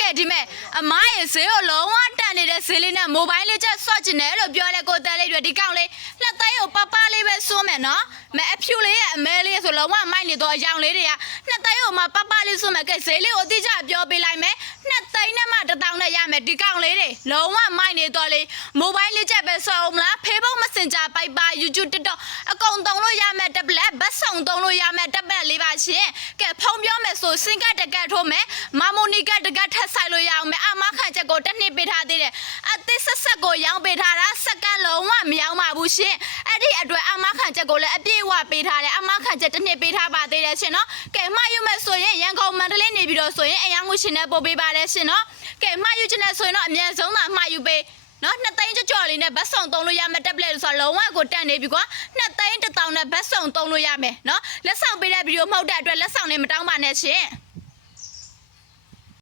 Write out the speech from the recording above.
ကဲဒီမဲ့အမားရဲ့ဈေးကိုလုံးဝတန်နေတဲ့ဈေးလေးနဲ့မိုဘိုင်းလေးချက်ဆော့ကျင်တယ်လို့ပြောတဲ့ကိုတန်းလေးတွေဒီကောင်လေးလက်သိန်းကိုပပလေးပဲစိုးမယ်နော်မဲအဖြူလေးရဲ့အမဲလေးဆိုလုံးဝမိုက်နေတော့အယောင်လေးတွေကနှစ်သိန်းကိုမှပပလေးစိုးမယ်ကဲဈေးလေးကိုအတိအကျပြောပေးလိုက်မယ်နှစ်သိန်းနဲ့မှ1000နဲ့ရမယ်ဒီကောင်လေးတွေလုံးဝမိုက်နေတော့လေမိုဘိုင်းလေးချက်ပဲဆော့အောင်မလား Facebook Messenger Viber YouTube TikTok အကုန်တုံးလို့ရမယ် tablet ဘတ်ဆောင်တုံးလို့ရမယ် tablet လေးပါရှင်ကဲဖုန်းပြောမယ်ဆိုစင်ကတကတ်ထိုးမယ်မမိုနီကတကတ်ထက်ဆိုင်လို့ရအောင်မယ်အမခန့်ချက်ကိုတစ်နှစ်ပေးထားသေးတယ်အသစ်ဆက်ကိုရောင်းပေးထားတာစက္ကန့်လုံးဝမရောင်းပါဘူးရှင်အဲ့ဒီအတွက်အမခန့်ချက်ကိုလည်းအပြည့်အဝပေးထားတယ်အမခန့်ချက်တစ်နှစ်ပေးထားပါသေးတယ်ရှင်နော်ကဲမှားယူမယ်ဆိုရင်ရန်ကုန်မန္တလေးနေပြီးတော့ဆိုရင်အယောင်ကိုရှင်နဲ့ပို့ပေးပါလေရှင်နော်ကဲမှားယူချင်တဲ့ဆိုရင်တော့အမြန်ဆုံးသာမှားယူပေးနော်2သိန်းကြော်လေးနဲ့ဘတ်ဆောင်သုံးလို့ရမယ် tablet ဆိုတော့လုံးဝကိုတန်နေပြီကွာ2သိန်း1000နဲ့ဘတ်ဆောင်သုံးလို့ရမယ်နော်လက်ဆောင်ပေးတဲ့ဗီဒီယိုမဟုတ်တဲ့အတွက်လက်ဆောင်နဲ့မတောင်းပါနဲ့ရှင်